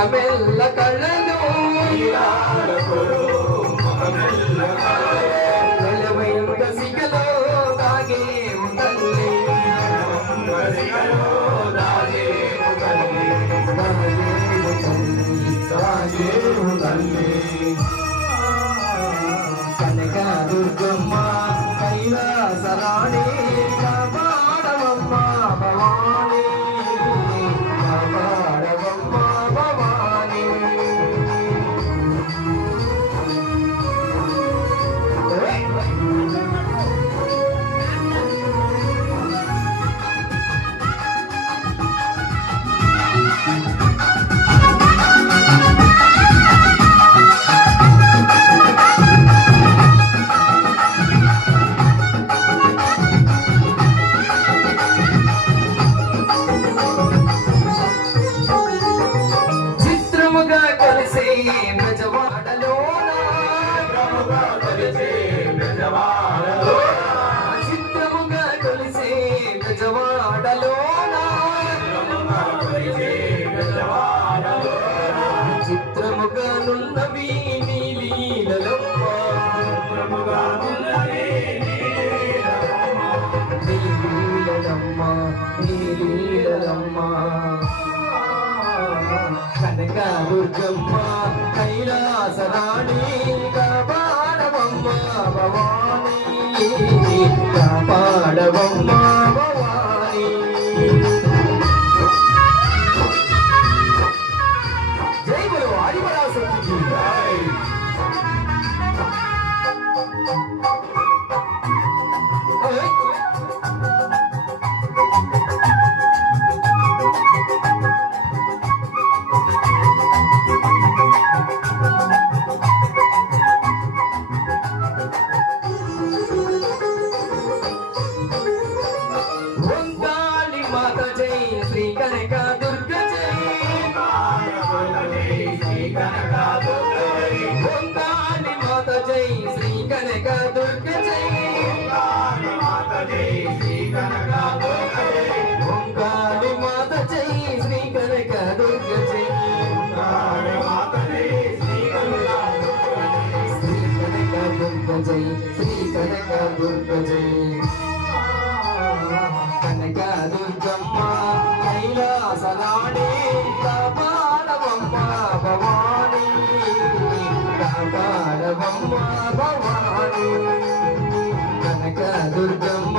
ముఖమెల్ల కళ్ళను వెలువైన సిగలో దాగేవు తల్లి కనక దుర్గమ్మ కైలాసరాణి కాపాడవమ్మ భవాని కాపాడవమ్మ భవాని చిత్రముగా కలిసే బెజవాడలోన చిత్రముగా కలిసే బెజవాడలోన చిత్రముగా నున్నవి నీలీలమ్మ నీలీలమ్మ కనక దుర్గమ్మ కైలాసరాణి కాపాడవమ్మ భవాని కాపాడవమ్మ భవాని జై బలో ఆదిపరాశక్తికి శ్రీ కనక దుర్గ జై ఓంకాళి మాత జై శ్రీ కనక దుర్గ జై ఓంకాళి మాత జై శ్రీ కనక దుర్గ జై శ్రీ కనక దుర్గ జై శ్రీ కనక దుర్గ జై కనక దుర్గమ్మ కైలాసరాణి కాపాడవమ్మ భవాని కాపాడవమ్మ భవాని కనక దుర్గమ్మ